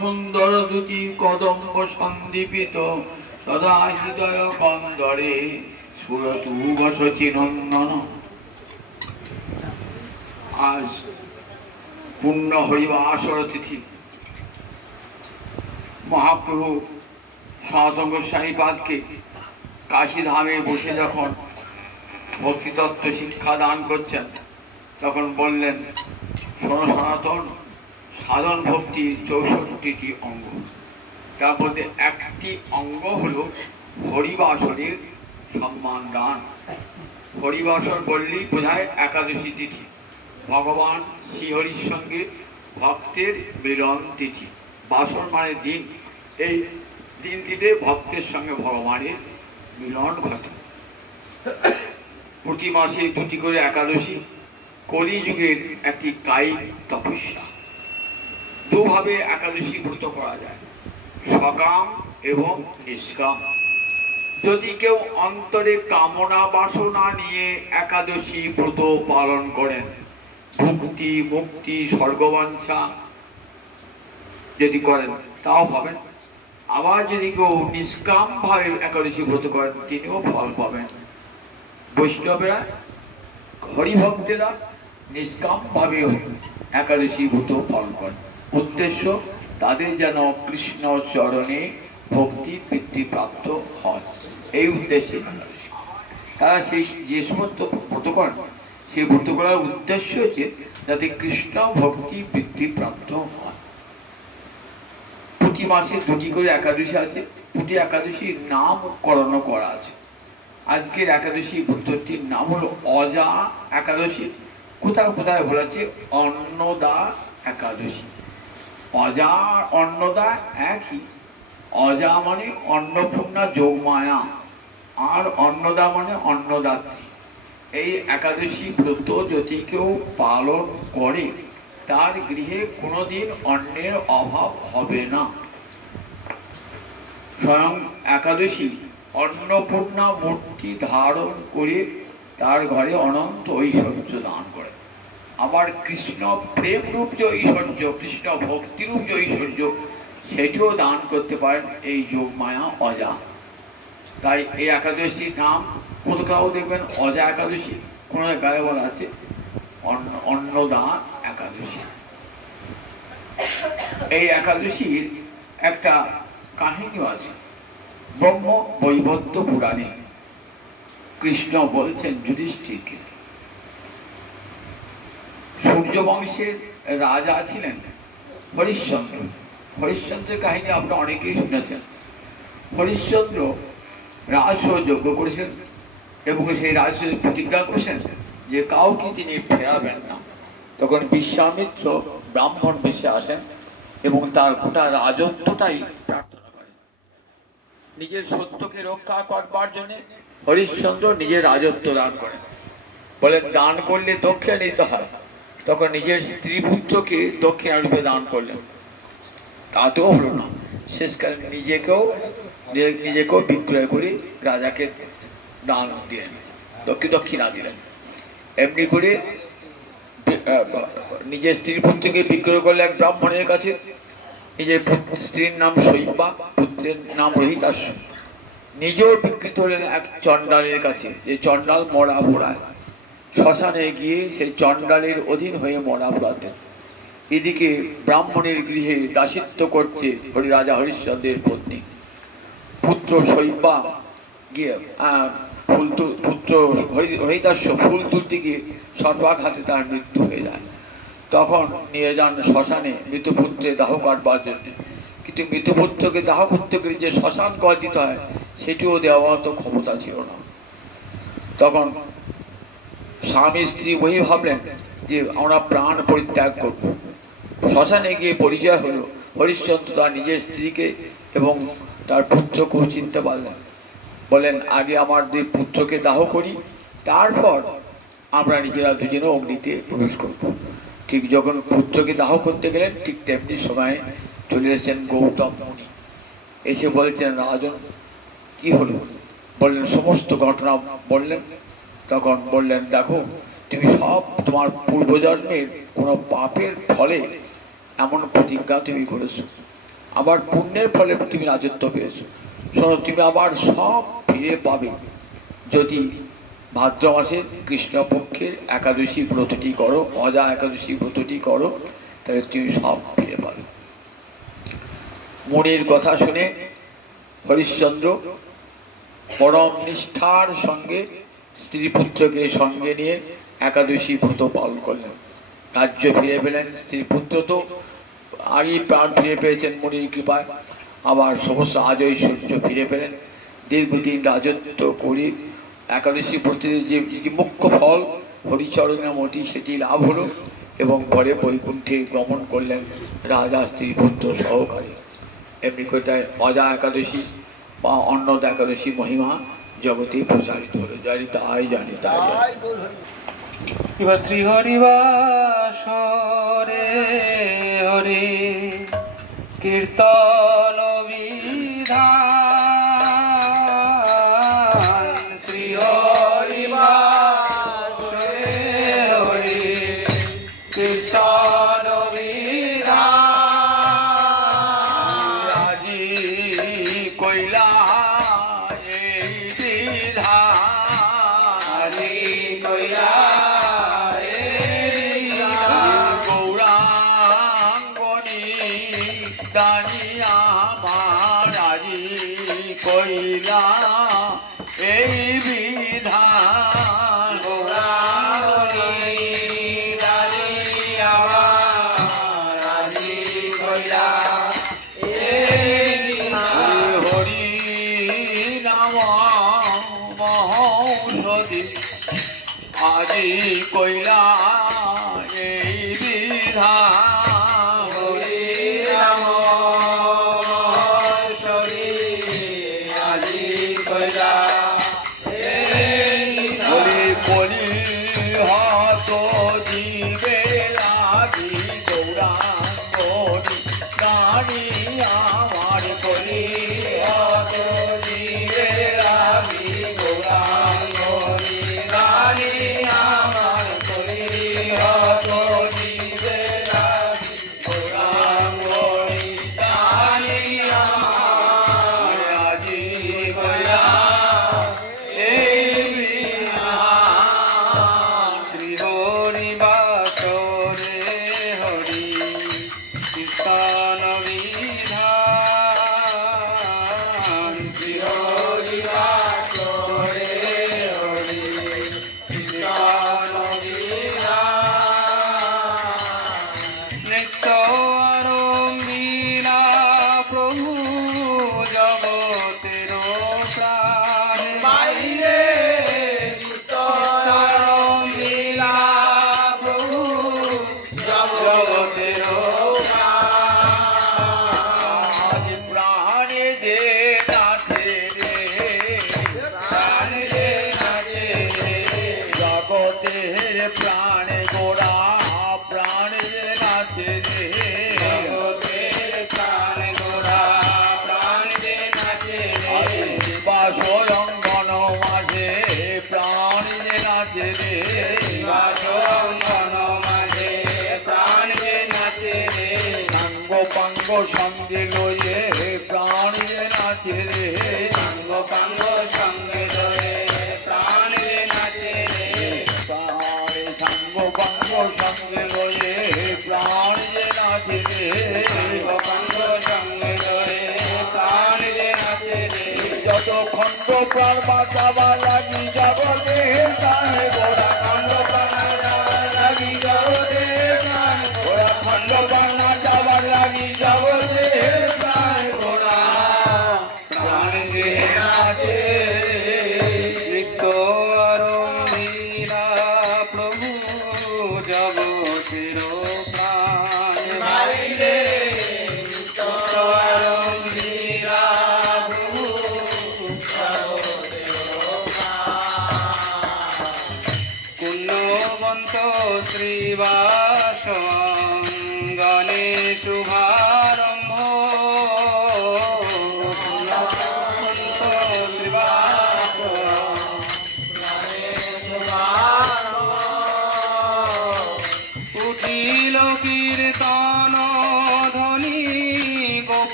সুন্দর দুটি কদম্ব সন্দীপিত। সদা হৃদয় কন্দরে সুরতু আজ পূর্ণ হরিবাসর তিথি। মহাপ্রভু সনাতন গোস্বামীপাদকে কাশী ধামে বসে যখন ভক্তিতত্ত্ব শিক্ষা দান করছেন, তখন বললেন, শোনো সনাতন, সাধন ভক্তির চৌষট্টিটি অঙ্গ। তার মধ্যে একটি অঙ্গ হল হরিবাসরের সম্মান দান। হরিবাসর বললেই বোঝায় একাদশী তিথি। ভগবান শ্রীহরির সঙ্গে ভক্তের মিলন তিথি। বাসর মানে দিন। এই দিনটিতে ভক্তের সঙ্গে ভগবানের মিলন ঘটে প্রতি মাসে দুটি করে একাদশী কলিযুগের একটি কায়িক তপস্যা। দুভাবে একাদশী ব্রত করা যায়, সকাম এবং নিষ্কাম। যদি কেউ অন্তরে কামনা বাসনা নিয়ে একাদশী ব্রত পালন করেন, ভক্তি, মুক্তি, স্বর্গবাঞ্ছা যদি করেন, তাও পাবেন আবার যদি কেউ নিষ্কাম ভাবে একাদশী ব্রত করেন, তিনিও ফল পাবেন। বৈষ্ণবেরা, হরিভক্তেরা নিষ্কাম ভাবে একাদশী ব্রত পালন করেন। উদ্দেশ্য, তাদের যেন কৃষ্ণ চরণে ভক্তি বৃদ্ধি প্রাপ্ত হয়। এই উদ্দেশ্যে তারা সেই, যে সমস্ত ব্রত করেন, সেই ব্রত করার উদ্দেশ্য হচ্ছে যাতে কৃষ্ণ ভক্তি বৃদ্ধি প্রাপ্ত হয়। প্রতি মাসে দুটি করে একাদশী আছে। প্রতি একাদশীর নাম করণ করা আছে। আজকের একাদশী ব্রতটির নাম হলো অজা একাদশী। কোথায় কোথায় বলেছে? অন্নদা একাদশী। অজা অন্নদা একই। অজা মানে অন্নপূর্ণা যোগমায়া আর অন্নদা মানে অন্নদাত্রী। এই একাদশী ব্রত যদি কেউ পালন করে, তার গৃহে কোনোদিন অন্নের অভাব হবে না। স্বয়ং একাদশী অন্নপূর্ণা মূর্তি ধারণ করে তার ঘরে অনন্ত ঐশ্বর্য দান করে আবার কৃষ্ণ প্রেম রূপ যে ঐশ্বর্য, কৃষ্ণ ভক্তিরূপ যে ঐশ্বর্য, সেটিও দান করতে পারেন এই যোগমায়া অজা। তাই এই একাদশীর নাম কোথাও দেখবেন, অজা একাদশী, কোনো গায়ে বলা আছে, অন্ন অন্নদান একাদশী। এই একাদশীর একটা কাহিনীও আছে। ব্রহ্ম বৈবত্য পুরাণে কৃষ্ণ বলছেন যুধিষ্ঠিরকে সূর্য বংশের রাজা ছিলেন হরিশ্চন্দ্র। হরিশ্চন্দ্রের কাহিনী আপনারা অনেকেই শুনেছেন। হরিশ্চন্দ্র রাজস্ব যজ্ঞ করেছেন এবং সেই রাজস্ব প্রতিজ্ঞা করেছেন যে কাউকে তিনি ফেরাবেন না। তখন বিশ্বামিত্র ব্রাহ্মণ বেশে আসেন এবং তার গোটা রাজত্বটাই নিজের সত্যকে রক্ষা করবার জন্য হরিশ্চন্দ্র নিজের রাজত্ব দান করেন। বলেন, দান করলে দক্ষিণা নিতে হয়। তখন নিজের স্ত্রী পুত্রকে দক্ষিণা রূপে দান করলেন। তাতেও হলো না। শেষকালে নিজেকেও নিজেকেও বিক্রয় করে রাজাকে দান দিলেন। দক্ষিণ, দক্ষিণা দিলেন। এমনি করে নিজের স্ত্রী পুত্রকে বিক্রয় করলে এক ব্রাহ্মণের কাছে। নিজের স্ত্রীর নাম শৈবা পুত্রের নাম রহিতাস্য নিজেও বিকৃত হলেন এক চণ্ডালের কাছে, যে চণ্ডাল মরা পোড়ায় শ্মশানে গিয়ে সেই চণ্ডালের অধীন হয়ে মরা পোড়াতেন এদিকে ব্রাহ্মণের গৃহে দাসিত্ব করছে হরি রাজা হরিশ্চন্দ্রের পত্নী। পুত্র শৈবা গিয়ে ফুল পুত্র হরি- হরিদাস্য ফুল তুলতে গিয়ে সর্বাঘাতে হাতে তার মৃত্যু হয়ে যায়। তখন নিয়ে যান শ্মশানে মৃতপুত্রে দাহ কাটবার জন্য কিন্তু মৃতপুত্রকে দাহ করতে গেলে যে শ্মশান কর দিতে হয়, সেটিও দেওয়ার তো ক্ষমতা ছিল না। তখন স্বামী স্ত্রী বহি ভাবলেন যে, আমরা প্রাণ পরিত্যাগ করব। শ্মশানে গিয়ে পরিচয় হলো, হরিশ্চন্দ্র তার নিজের স্ত্রীকে এবং তার পুত্রকেও চিনতে পারলেন। বলেন আগে আমার দুই পুত্রকে দাহ করি, তারপর আমরা নিজেরা দুজনে অগ্নিতে প্রবেশ করব। ঠিক যখন পুত্রকে দাহ করতে গেলেন, ঠিক তেমনি সময় চলে এসেছেন গৌতম মুনি। এসে বলছেন, রাজন, কি হলো? বললেন, সমস্ত ঘটনা বললেন। তখন বললেন, দেখো, তুমি সব তোমার পূর্বজন্মের কোনো পাপের ফলে এমন প্রতিজ্ঞা তুমি করেছ। আবার পুণ্যের ফলে তুমি রাজত্ব পেয়েছ। শোনো, তুমি আবার সব ফিরে পাবে। যদি ভাদ্র মাসের কৃষ্ণপক্ষের একাদশী ব্রতটি করো অজা একাদশী ব্রতটি করো, তাহলে তুমি সব ফিরে পাবে। মনির কথা শুনে হরিশ্চন্দ্র পরম নিষ্ঠার সঙ্গে স্ত্রী পুত্রকে সঙ্গে নিয়ে একাদশী ব্রত পালন করলেন। রাজ্য ফিরে পেলেন স্ত্রী পুত্র তো আগেই প্রাণ ফিরে পেয়েছেন মনির কৃপায়। আবার সমস্ত আজ ঐশ্বর্য ফিরে পেলেন। দীর্ঘদিন রাজত্ব করে একাদশী যে যে মুখ্য ফল হরিচরণের মতি সেটি লাভ হলো এবং পরে বৈকুণ্ঠে গমন করলেন রাজা স্ত্রী পুত্র সহকারে। এমনি করে তাই অজা একাদশী বা অন্নদ একাদশী মহিমা জগতে প্রচারিত হলো। জানি তাই জানি তাই শ্রী হরি বা হরে কীর্তন কইলা এই বিধান নাচে রে সাঙ্গ পাঙ্গ সঙ্গে ধরে প্রাণ রে নাচে রে। নাচে রে। যত খণ্ড প্রাণ বাঁচাবা লাগি জগতে প্রাণে গোড়া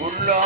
உள்ளோ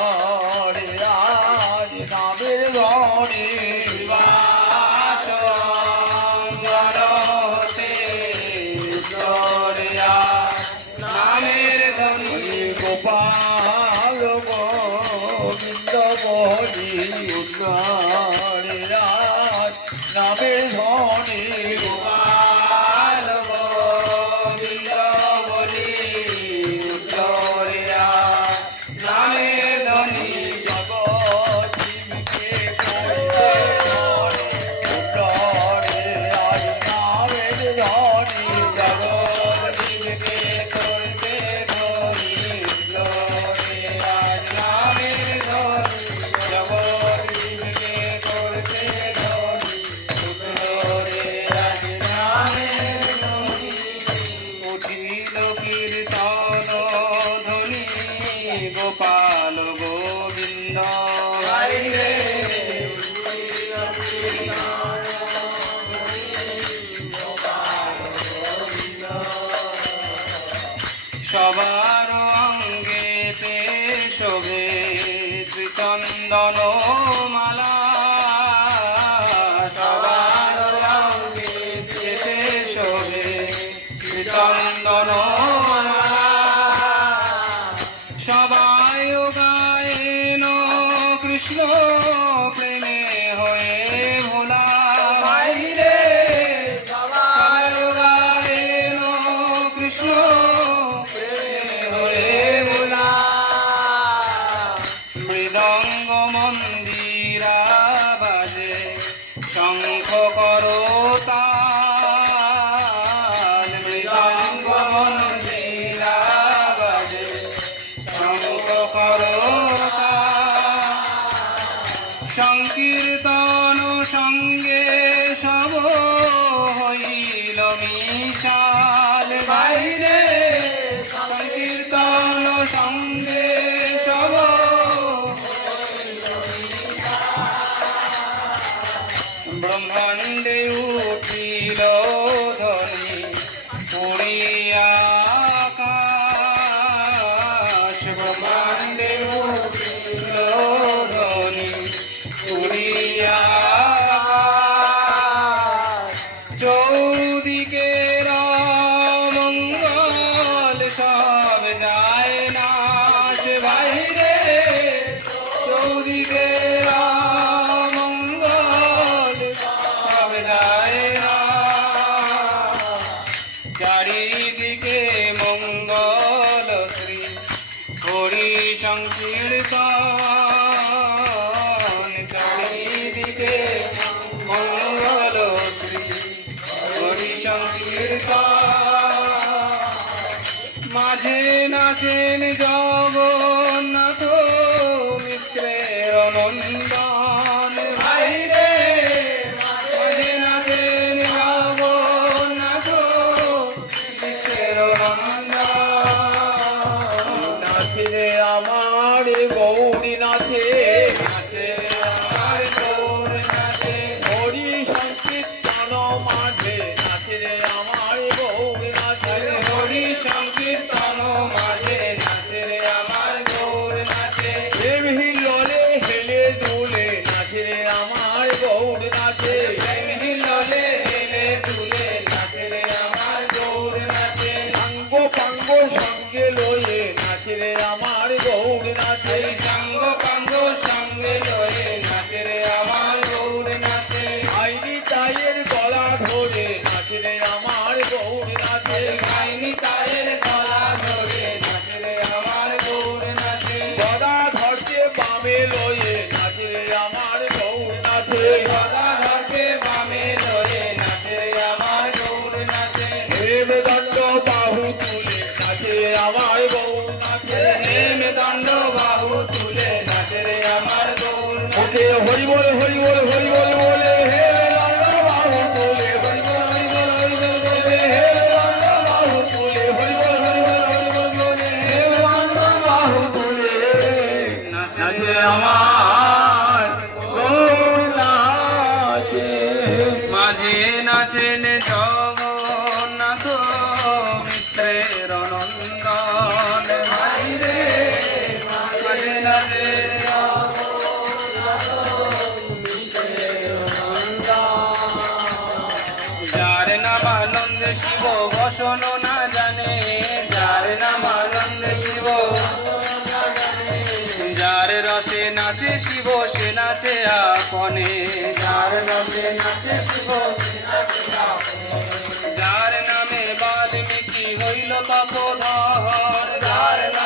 সংকীর্তন সঙ্গে সব হইল মিশাল। বাইরে সংকীর্তন সঙ্গে সব লয়ে নাচে আমার বউ নাচে শিব বসন না জানে যার নাম আনন্দ শিব। যার রসে নাচে শিব সে নাচে আপনে। যার রসে নাচে শিব। যার নামে বাল্মীকি হইল তপোধর যার নামে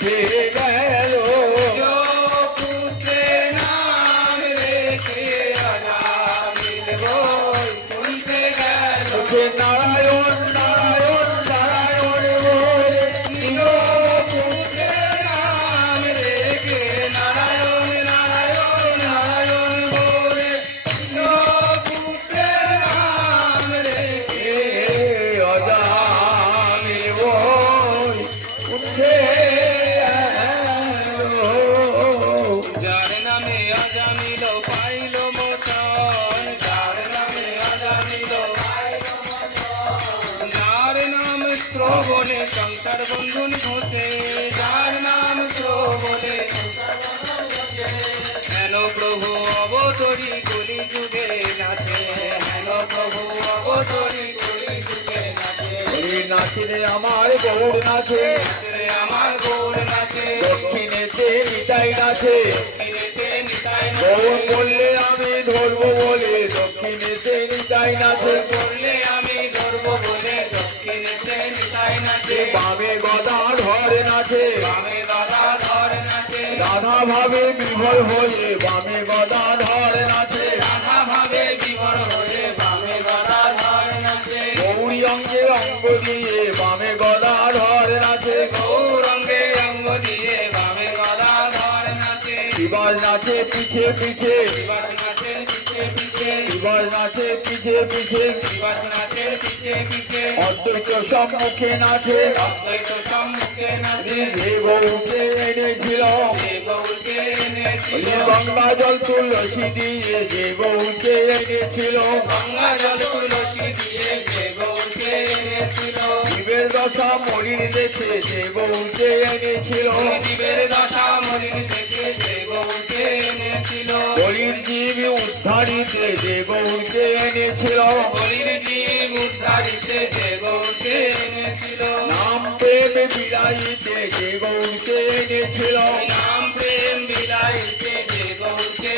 से गया সংসার বন্ধন ঘোষে যার নাম শ্রবণে। হেন প্রভু অবতরি কলি যুগে নাচে হেন প্রভু অবতরি কলি যুগে নাচে নাচিরে আমার গৌর নাচে আমার গৌর নাচে। দক্ষিণেতে নিতাই নাচে। গৌর বললে আমি ধরবো বলে দক্ষিণেতে নিতাই নাচে। করলে আমি ধরব বলে বামে গদা ধরে নাচে। রাধা ভাবে বিভোর হয়ে বামে গদা ধরে নাচে। গৌরী অঙ্গে অঙ্গ দিয়ে বামে গদা ধর নাচে। শিবাজ নাচে পিছে পিছে পিছে পিছে পিছে পিছে অদ্বৈত সম্মুখে নাচে। অদ্বৈত সম্মুখে নাচে। যে গৌকে এনেছিল। গঙ্গা জল তুলসী দিয়ে এনেছিল। গঙ্গা জল তুলসী দিয়ে এনেছিল শিবের দশা মলির দেখে যে গৌকে এনেছিল। জীবের দশা মলিন থেকে যে গৌরকে এনেছিল। বলির জীব উদ্ধারিতে যে গৌকে এনেছিল। বলির জীব উদ্ধারিতে যে গৌরকে এনেছিল। নাম প্রেম বিলাইতে যে গৌকে এনেছিল। নাম প্রেম বিলাইতে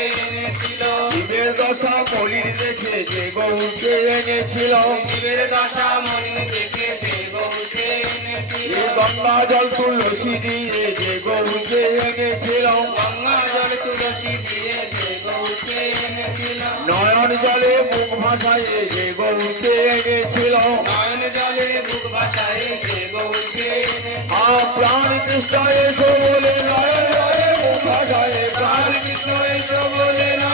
এনেছিল জীবের দশা কলির দেখে যে গৌকে এনেছিল। জীবের দশা মনি দেখে যে গৌকে এনেছিল। গঙ্গা জল তুলসী দিয়ে যে গৌকে এনেছিল। গঙ্গা জল তুলসী দিয়ে যে গৌকে এনেছিল। নয়ন জলে মুখ ভাসায় যে গৌকে এনেছিল। নয়ন জলে বুক ভাসায় যে গৌকে আ প্রাণ কৃষ্ণ এসো বলে নয়ন জলে মুখ ভাসায় কৃষ্ণ বলে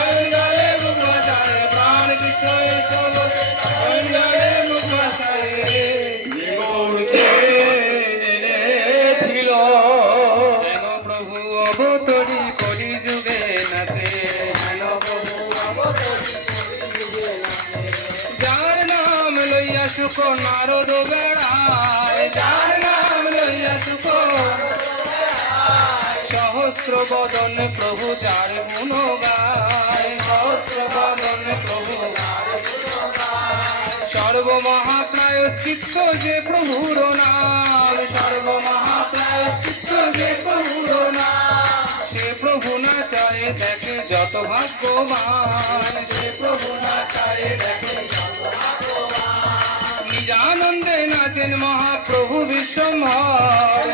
সর্বমহাপ্রায় চিত্ত যে প্রভুর নাম সর্বমহাপ্রায় চিত্ত যে প্রভুর নাম, সে প্রভু না চায় দেখে যত ভাগ্যবান, সে প্রভু না চায় দেখে নিজানন্দে নাচেন মহাপ্রভু বিশ্বম্ভর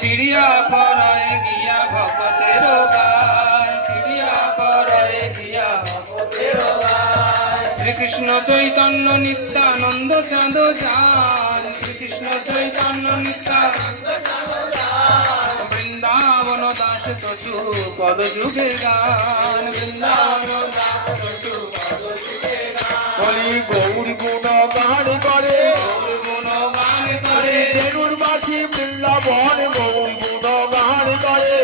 চিড়িয়া পরয়ে গিয়া ভক্তের গায় চিড়িয়া পরয়ে গিয়া ভক্তের গায়। শ্রীকৃষ্ণ চৈতন্য নিত্যানন্দ চাঁদ যান, শ্রীকৃষ্ণ চৈতন্য নিত্যানন্দ বৃন্দাবন দাস তসু পদ যুগে গান, বৃন্দাবন দাস তসু পদ যুগে গান। বলি গৌর গুণ গান করে করে। বেনুরবাসী বৃন্দাবন গৌর গুণ গান করে।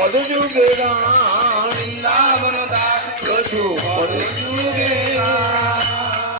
চছু পদ যুগে বৃন্দাবন দাস চছু পদ যুগে